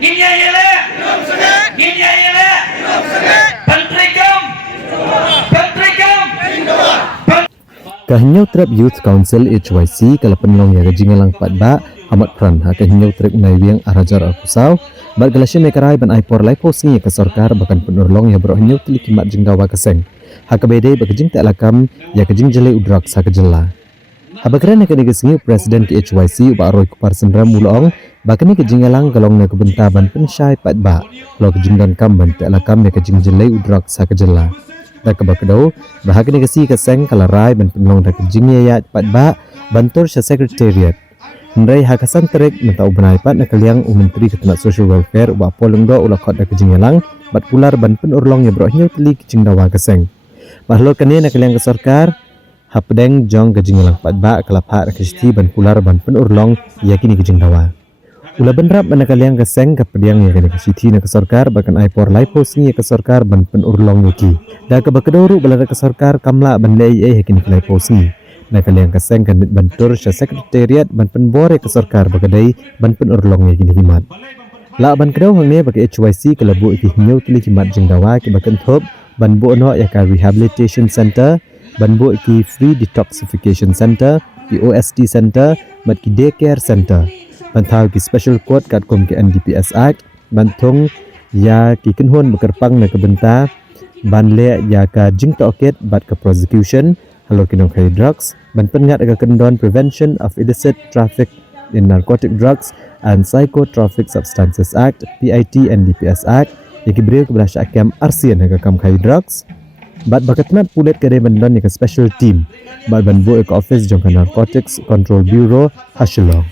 Nginyayele, nginyayele, pentrikam, pentrikam, Kahinyau Trap Youth Council HYC kala penlong ya gajingalang patba amat pran ha kahinyau trap naiwiang arajar alkusau bat galasya mekarai ban aipor laipo singi ke sorkar bahkan penurlong ya berohinyau tili kimat jengdawa keseng ha kabede bakajing tak lakam ya kajing jele udrak sa kejela ha bakran ya kani singi presiden ke HYC ba aroi kupar sendram mulong bakani kajingalang galong na kebenta ban pensyai patba lo kajing dan kam ban tak lakam ya kajing jele udrak sa kejela dak kabakdo bahagi negasi keseng kalarai ban penlong dak jingya patba bantur sa secretariat ndai hakasan trek mentau benai pat nak liang menteri ketenak social welfare wa polong do ula khot dak jingyalang bat pular ban penurlong ya brohnya teli kicing dawa keseng bahlor kani nak liang ke sarkar hapdeng jong ke jingyalang patba kalapha rakesti ban pular ban penurlong ya kini kicing dawa Ula benrap nak liang keseng ke pediang ya kini kesiti nak sarkar bahkan aipor laipo singi ke sarkar ban penurlong yaki dak kebakedoru balada ke sarkar kamla ban lei kini laipo singi nak liang keseng kan bantur sa sekretariat ban penbore ke sarkar bagadai ban penurlong yaki ni himat la ban kedau hangne bagi HYC kelabu iki hinyau tili himat jengdawa ke bakan thop ban bo no ya ka rehabilitation center ban bo iki free detoxification center POSD center bat ki daycare center Bantau ki special court kat kom ke NDPS Act bantung ya ki kenhon bekerpang na kebenta banle ya ka jing toket bat ke prosecution halo kinong kai drugs ban pengat aga kendon prevention of illicit traffic in narcotic drugs and psychotropic substances act PIT NDPS Act ya ki beriu kebelah syakam arsian aga kam kai drugs bat bakatnat pulet kade bandon ya ka special team bat ban bo ke office jong narcotics control bureau hashilong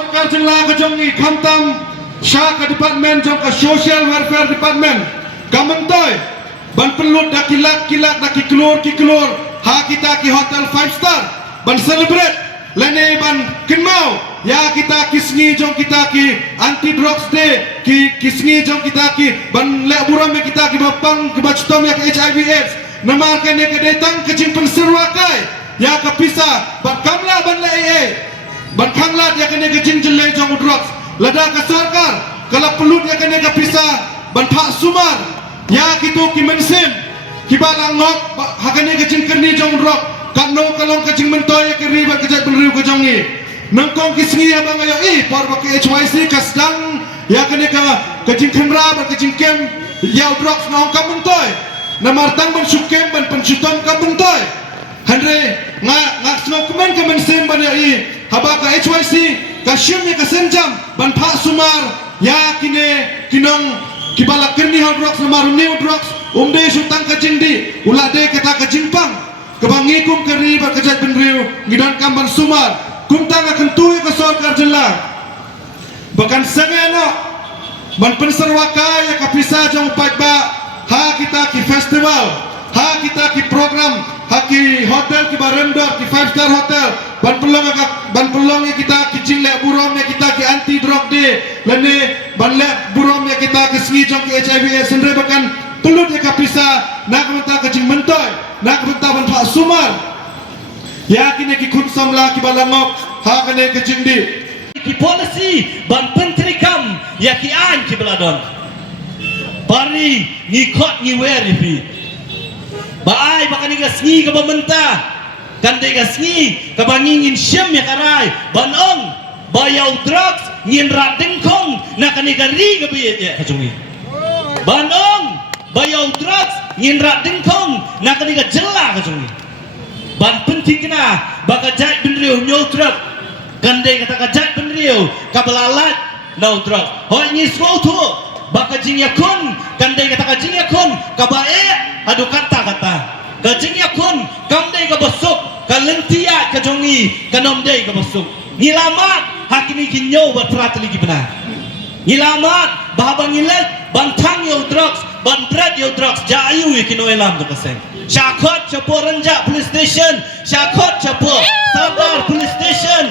Sarkar jengla ke jongi kamtam syah ke department jong ke social welfare department kamentoi ban pelut dak kilat dak ki kelur ha kita ki hotel 5 star ban celebrate lene ban kenmau ya kita kisngi jong kita ki anti drugs day ki kisngi jong kita ki ban le buram kita ki bapang ke bacutom ya ke HIV AIDS namalkan ya ke datang ke jing penserwakai ya ke pisah ban kamla ban le ban khanglat ya kene ke jing jele jong drugs lada ka sarkar kala pelut ya kene ke pisah ban phak sumar ya kitu ki mensim ki balang ngok ha kene ke jing kerni jong drug kanno kalong ke jing mentoy ya keri ba ke jat benriu ke jongi nangkong ki singi abang ayo por ba ke HYC kasdang ya kene ke jing khamra ba ke jing kem ya drugs ngong ka mentoy namartang ban sukem ban pensuton ka mentoy Andre nga snokeman ke mensim ban ya haba ka HYC ka syumnya ka senjam ban phak sumar ya kine kinong kibala kerni ha drugs namar new drugs umde sutang ka jingdi ulade kata ka jingpang kebangi kum keri ba kejat benriu ngidan kamban sumar kum tang akan tuwi ka sarkar jela bahkan sengeno ban penserwaka ya ka pisah jong patba ha kita ki festival ha kita ki program ha ki hotel ki barendor ki 5 star hotel ban pelong ya kita ki jingle burom ya kita ki anti drug day lene ban le burom ya kita ki singi jong ki HIV sendre bahkan pelut ya ka pisah nak menta ka jing mentoy nak menta ban phak sumar ya kini ki kunsam la ki balangok ha kene ke jingdi ki policy ban pentrikam ya ki an ki beladon pari ni khot ni weri pi baai bakani ga sngi ka bamenta kan de ga sngi ka bangingin syam ya karai banong bayau drugs ngin radeng kong na kani ga ri ga bi ya kacungi banong bayau drugs ngin radeng kong na kani ga jela kacungi ban penting kena baka jat benriu nyo drug kan de kata ka jat benriu ka belalat no drug hoi ni small tu baka jing yakun kan de kata ka jing yakun ka bae adu kata ka jing yakun kam de ka basuk ka lentia ka jongi ka nom de ka basuk nilamat hakini kinyo ba pratli gibna nilamat bahaba ngilek bantang yo drugs bantrat yo drugs jayu ikino elam to kaseng syakot chapo renjak police station syakot chapo sabar police station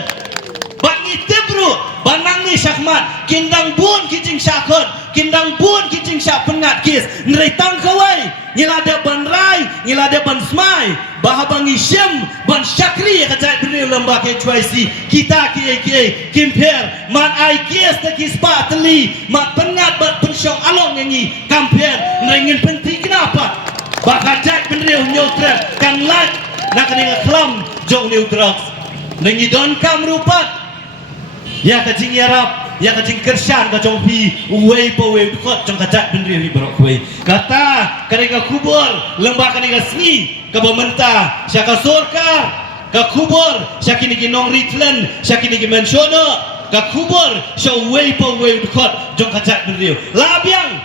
bangi tebru banangi syakmat kindang bun kijing syakot kindang bun kijing syak pengat kis nrai tang kawai ngilada ban rai ngilada ban smai bahabangi syam ban syakri kajai beriu lembah ke cuaisi kita ki kimper man ai kies ta kispa teli mat pengat bat pensyong along nyanyi kamper nengin penting kenapa bakajai beriu nyotret kan lat nak kena kelam jong neutral nengi don kam rupat ya kajing yarap ya kajing kersan kajong pi uwei pawe dukot jong kajak bendri ri berok kuei kata kadang kubur lembah kadang seni ka pemerintah syaka sorkar ka kubur syakini ginong ritlen syakini gimensiono ka kubur sya uwei pawe dukot jong kajak bendri labiang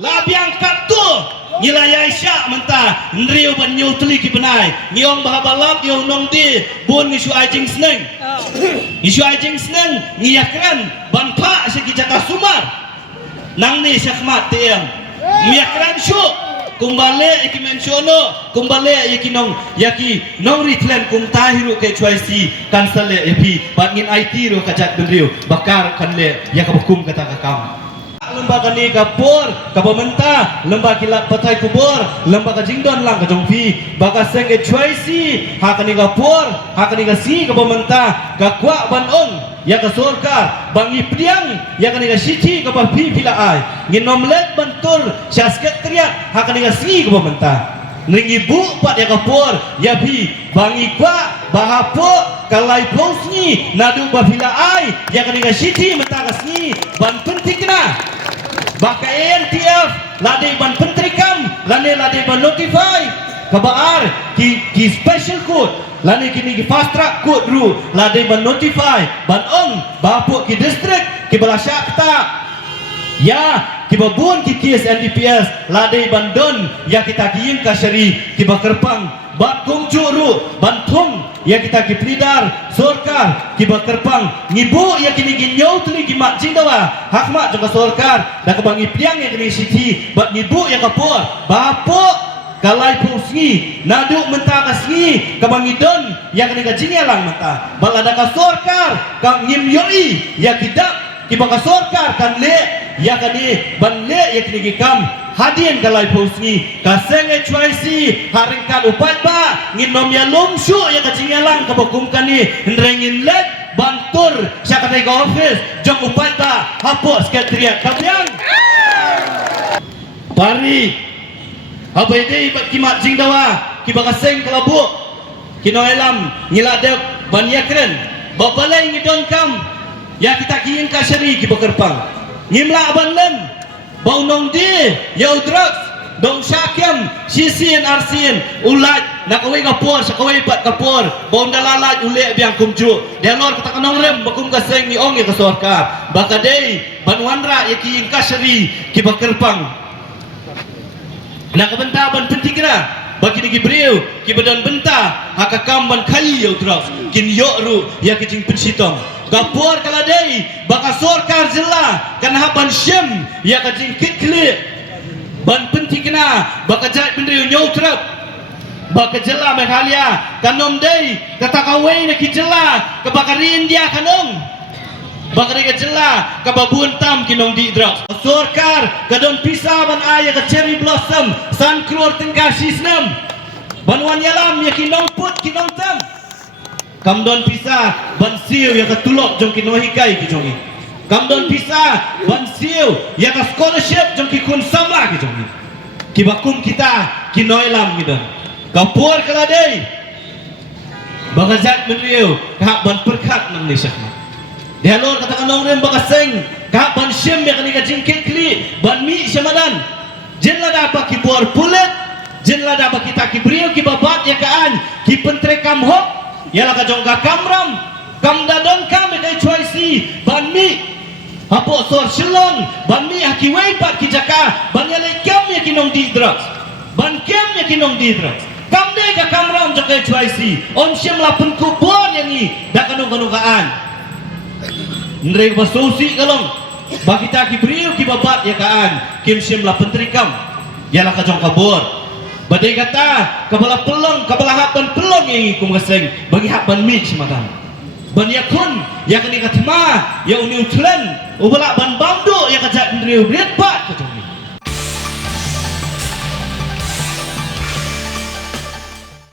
labiang katu nilai Aisyah mentah nriu ban nyu teli ki benai niong bahabalap yo nong di bun ngisu ajing seneng isu ajing seneng ngiyakran ban pa seki jaka sumar nang ni syakmat tem ngiyakran syu kumbale iki mensiono kumbale yaki nong ritlen kum tahiru ke choisi kansale epi ban ngin IT ro kajat bendriu bakar kanle yakabukum kata kakam lembaga ni kapur ka pemerintah lembaga kilat patai kubur lembaga jingdon lang ka jongpi baka senge choisi hakani kapur hakani ka si ka pemerintah ka kwa banong ya ka sorkar bangi priang ya kani ka siti ka papi pila ai nginomlet bantur sya sekretariat hakani ka si ka pemerintah nringi bu pat ya kapur ya bi bangi kwa bahapo kalai posni nadu bafila ai ya kani ka siti menta ka sni ban penting kena baka NTF ladai ban pentrikam ladai ban notify kabar ki special code ladai kini ki fast track code ru ladai ban notify ban ong bapuk ki district ki balasyak ta ya ki babun ki KS NDPS ladai ban don ya kita ki ying kasyari ki bakerpang bat kongju ru ban thong ya kita ki pelidar sorkar ki bakerpang ngibu ya kini ginyau tuli ki mak jindawa hakmat jangka sorkar dak bangi piang ya kini siti bat ngibu ya kapur bapuk kalai pusngi nadu mentah kasngi kabangi don ya kini ka jingelang mentah balada ka sorkar ka ngim yoi ya kidak ki baka sorkar kan le ya kani ban le ya kini ki kam hadien kalai pusngi kasenge choisi haringkan upat ba nginom ya lumsyu ya kajingelang kabakum kani ndrengin let bantur syakadai ka office jong upat ba hapus sekretariat kabyang pari habai dei bat kimat jingdawa ki bakaseng kalabu kinoelam ngiladek banyakren babalai ngidon kam ya kita kiing kasyari ki bakerpang ngimla abanlen bau nong di ya drugs dong syakyam sisian arsian ulat nak away kapur sakaway pat kapur bau dalalat ule biang kumju delor kata kanong rem bakum kaseng ni ong ya kasorka baka dei banwanra ya kiing kasyari ki bakerpang nak benta ban pentikra bagi ni gibriu ki badan benta hakakam ban kai ya drugs kin yo ru ya kijing pensitong kapur kaladei baka sorkar jela kan haban syem ya kajing kitkli ban pentikna baka jat bendriu nyautrap baka jela meghalia kanom dei kata kawai na ki jela kebakarin dia kanong baka dei jela kababun tam kinong di drugs sorkar kadon pisa ban aya ka cherry blossom san kror tengah sisnam ban wanyalam ya kinong put kinong tam kamdon pisa ban siu ya katulok jong kinohikai ki jongi kamdon pisa ban siu ya ka scholarship jong ki kun samla ki jongi ki bakum kita kinoilam gidan kapur kaladei bagazat menriu ka ban perkat nang ni syakma dialor katakan nong rem bagaseng ka ban syem ya kani ka jingkit kli ban mi syamadan jenla dapat ki bor pulet jenla dapat kita ki brio ki babat ya kaan ki pentrekam hok yalah ka jongga kamram kam dadon kam kai choisi ban mi hapo sor shilong ban mi haki wei pat ki jaka ban yale kam ya kinong di drugs ban kam ya kinong di drugs kam de ka kamram jaka choisi on syem la pen kubur yani da kanong kaan ndre basusi kalong bagi ta ki brio ki babat ya kaan kim syem la pentrikam yalah ka jong kabur badai kata kabala pelong kabala haban pelong yang ikum gaseng bagi haban mi sematan ban yakun ya kini katma ya uni utlen ubala ban bamdo ya kajat ndriu bret pat